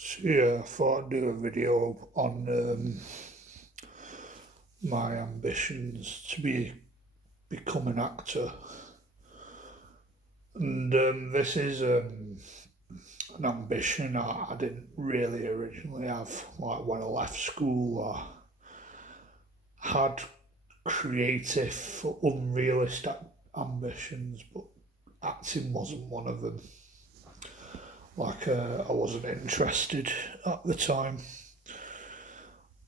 So yeah, I thought I'd do a video on my ambitions to become an actor, and this is an ambition I didn't really originally have. Like when I left school, I had creative, unrealistic ambitions, but acting wasn't one of them. I wasn't interested at the time.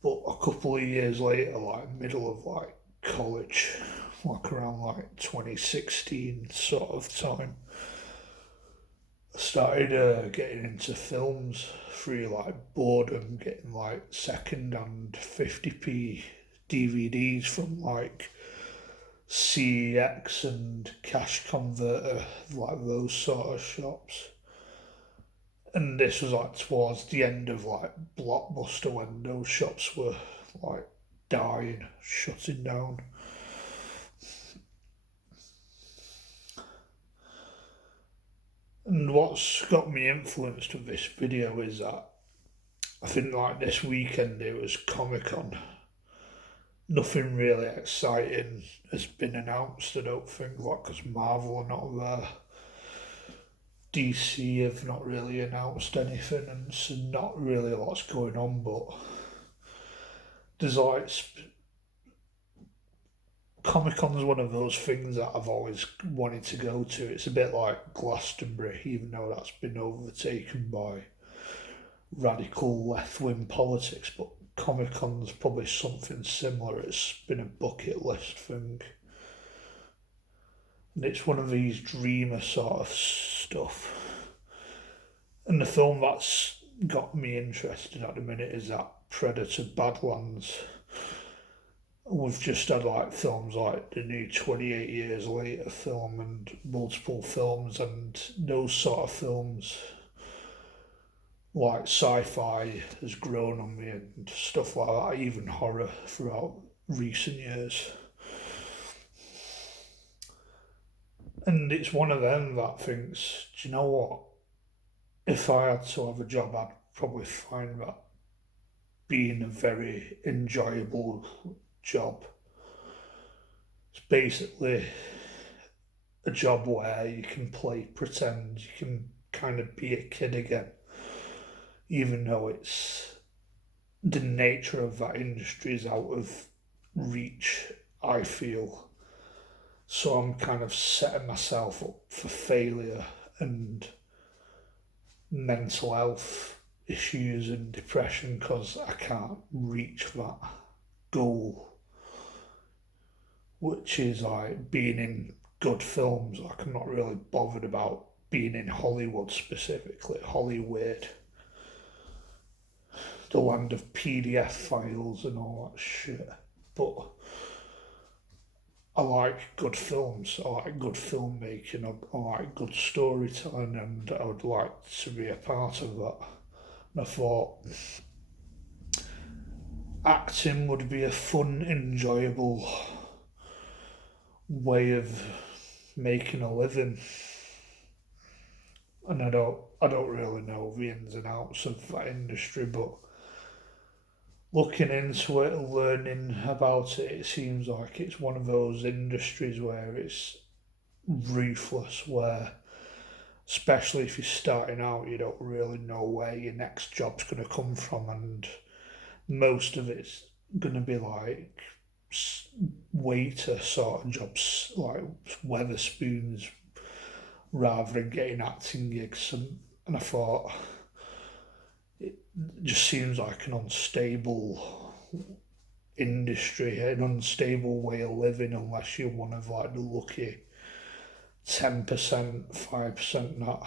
But a couple of years later, like middle of college, like around 2016 sort of time, I started getting into films through boredom, getting second and 50p DVDs from CEX and Cash Converter, like those sort of shops. And this was towards the end of Blockbuster when those shops were like dying, shutting down. And what's got me influenced with this video is that I think this weekend it was Comic Con. Nothing really exciting has been announced, I don't think, because Marvel are not there. DC have not really announced anything, and it's not really lots going on, but there's Comic Con is one of those things that I've always wanted to go to. It's a bit like Glastonbury, even though that's been overtaken by radical left wing politics. But Comic Con's probably something similar. It's been a bucket list thing. And it's one of these dreamer sort of stuff. And the film that's got me interested at the minute is that Predator Badlands. We've just had films like the new 28 Years Later film and multiple films, and those sort of films like sci-fi has grown on me and stuff like that, even horror throughout recent years. And it's one of them that thinks, do you know what? If I had to have a job, I'd probably find that being a very enjoyable job. It's basically a job where you can play pretend, you can kind of be a kid again, even though it's the nature of that industry is out of reach, I feel. So I'm kind of setting myself up for failure and mental health issues and depression because I can't reach that goal, which is being in good films. I'm not really bothered about being in Hollywood specifically, Hollywood, the land of PDF files and all that shit. But I like good films, I like good filmmaking, I like good storytelling, and I would like to be a part of that. And I thought acting would be a fun, enjoyable way of making a living. And I don't really know the ins and outs of that industry, but looking into it, learning about it, it seems like it's one of those industries where it's ruthless, where especially if you're starting out, you don't really know where your next job's going to come from, and most of it's going to be waiter sort of jobs, like Weatherspoons, rather than getting acting gigs. And I thought it just seems like an unstable industry, an unstable way of living, unless you're one of the lucky 10%, 5% that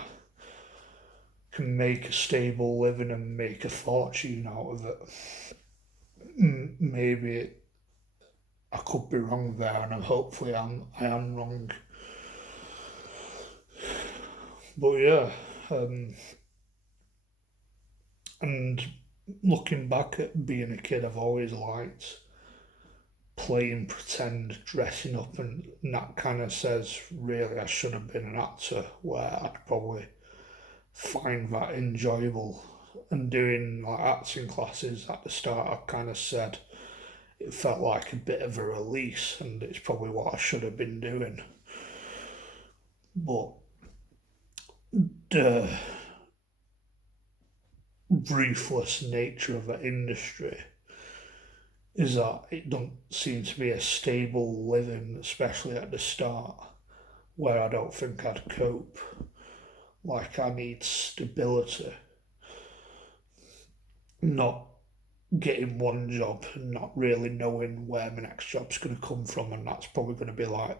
can make a stable living and make a fortune out of it. Maybe I could be wrong there, and hopefully I am wrong. But yeah, and looking back at being a kid, I've always liked playing pretend, dressing up, and that kind of says really I should have been an actor, where I'd probably find that enjoyable. and doing like acting classes at the start, I kind of said it felt like a bit of a release, and it's probably what I should have been doing. But the ruthless nature of the industry is that it don't seem to be a stable living, especially at the start, where I don't think I'd cope. Like, I need stability, not getting one job and not really knowing where my next job's going to come from, and that's probably going to be like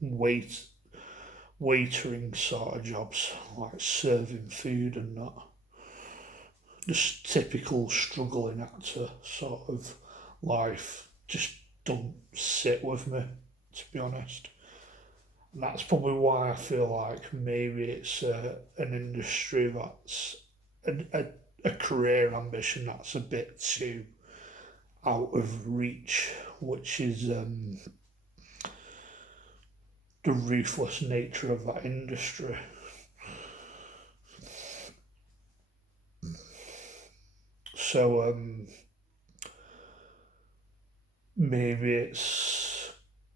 wait waitering sort of jobs, like serving food and that. Just typical struggling actor sort of life just don't sit with me, to be honest. And that's probably why I feel like maybe it's an industry that's a career ambition that's a bit too out of reach, which is the ruthless nature of that industry. So maybe it's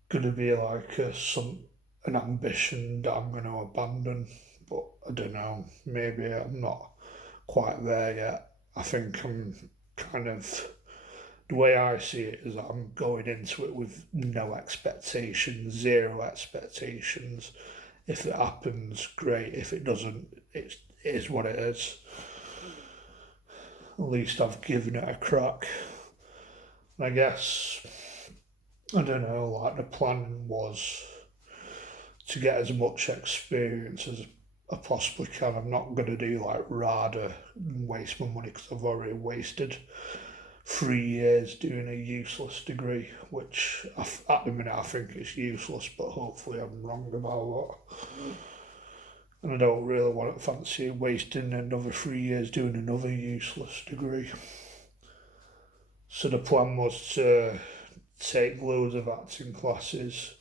gonna be like an ambition that I'm gonna abandon, but I don't know. Maybe I'm not quite there yet. I think I'm kind of the way I see it is that I'm going into it with no expectations, zero expectations. If it happens, great. If it doesn't, it is what it is. At least I've given it a crack. And I guess, I don't know, like the plan was to get as much experience as I possibly can. I'm not going to do like RADA and waste my money because I've already wasted 3 years doing a useless degree, which at the minute I think it's useless, but hopefully I'm wrong about that. And I don't really want to fancy wasting another 3 years doing another useless degree. So the plan was to take loads of acting classes.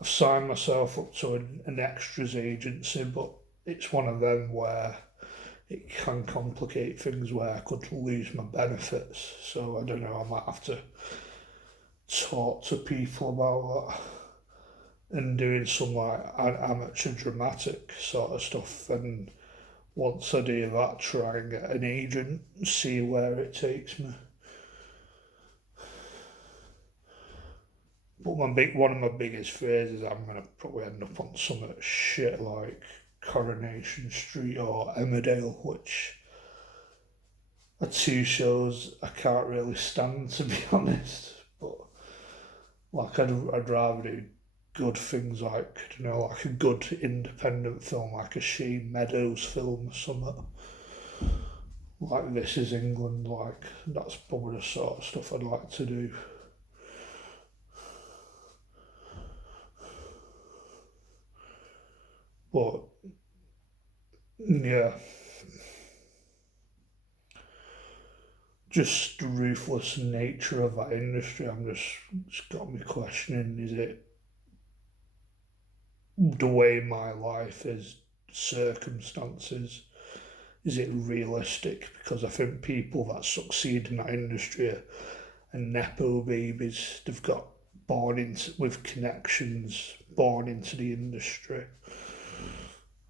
I've signed myself up to an extras agency, but it's one of them where it can complicate things where I could lose my benefits. So I don't know, I might have to talk to people about that and doing some like amateur dramatic sort of stuff. And once I do that, try and get an agent, see where it takes me. But one of my biggest fears is I'm gonna probably end up on some shit like Coronation Street or Emmerdale, which are two shows I can't really stand, to be honest. But like I'd rather do good things like, you know, like a good independent film, like a Shane Meadows film or something. Like This Is England, like that's probably the sort of stuff I'd like to do. But yeah, just the ruthless nature of that industry. It's got me questioning: is it the way my life is, circumstances? Is it realistic? Because I think people that succeed in that industry are nepo babies. They've got born into with connections, born into the industry,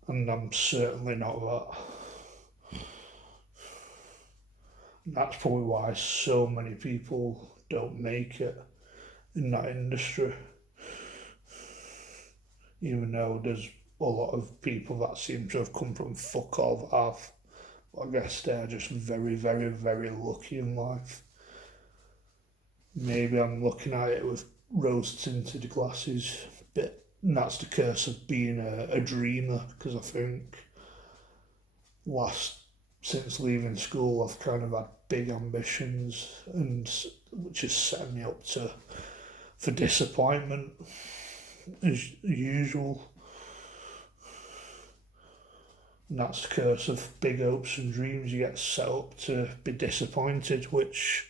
and I'm certainly not that. And that's probably why so many people don't make it in that industry, even though there's a lot of people that seem to have come from fuck all that have. But I guess they're just very, very, very lucky in life. Maybe I'm looking at it with rose tinted glasses, but that's the curse of being a dreamer, because I think last since leaving school I've kind of had big ambitions, and which is setting me up to for disappointment as usual. And that's the curse of big hopes and dreams. You get set up to be disappointed, which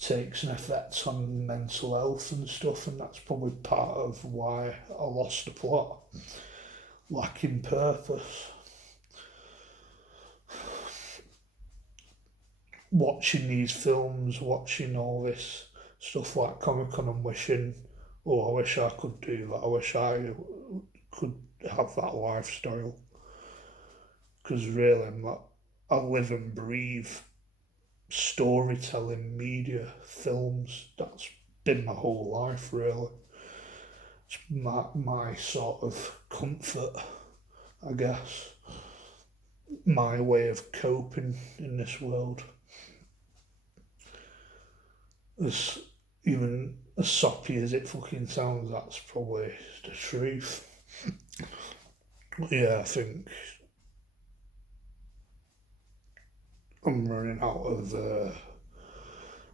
takes an effect on mental health and stuff, and that's probably part of why I lost the plot. Lacking purpose. watching these films, watching all this stuff like Comic Con and wishing, oh, I wish I could do that. I wish I could have that lifestyle. Because really, I live and breathe storytelling, media, films. That's been my whole life, really. It's my sort of comfort, I guess. My way of coping in this world. As even as soppy as it fucking sounds, that's probably the truth. Yeah, I think I'm running out of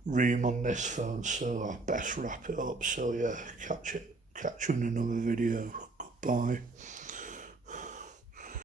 room on this phone, so I best wrap it up. So yeah, catch you in another video. Goodbye.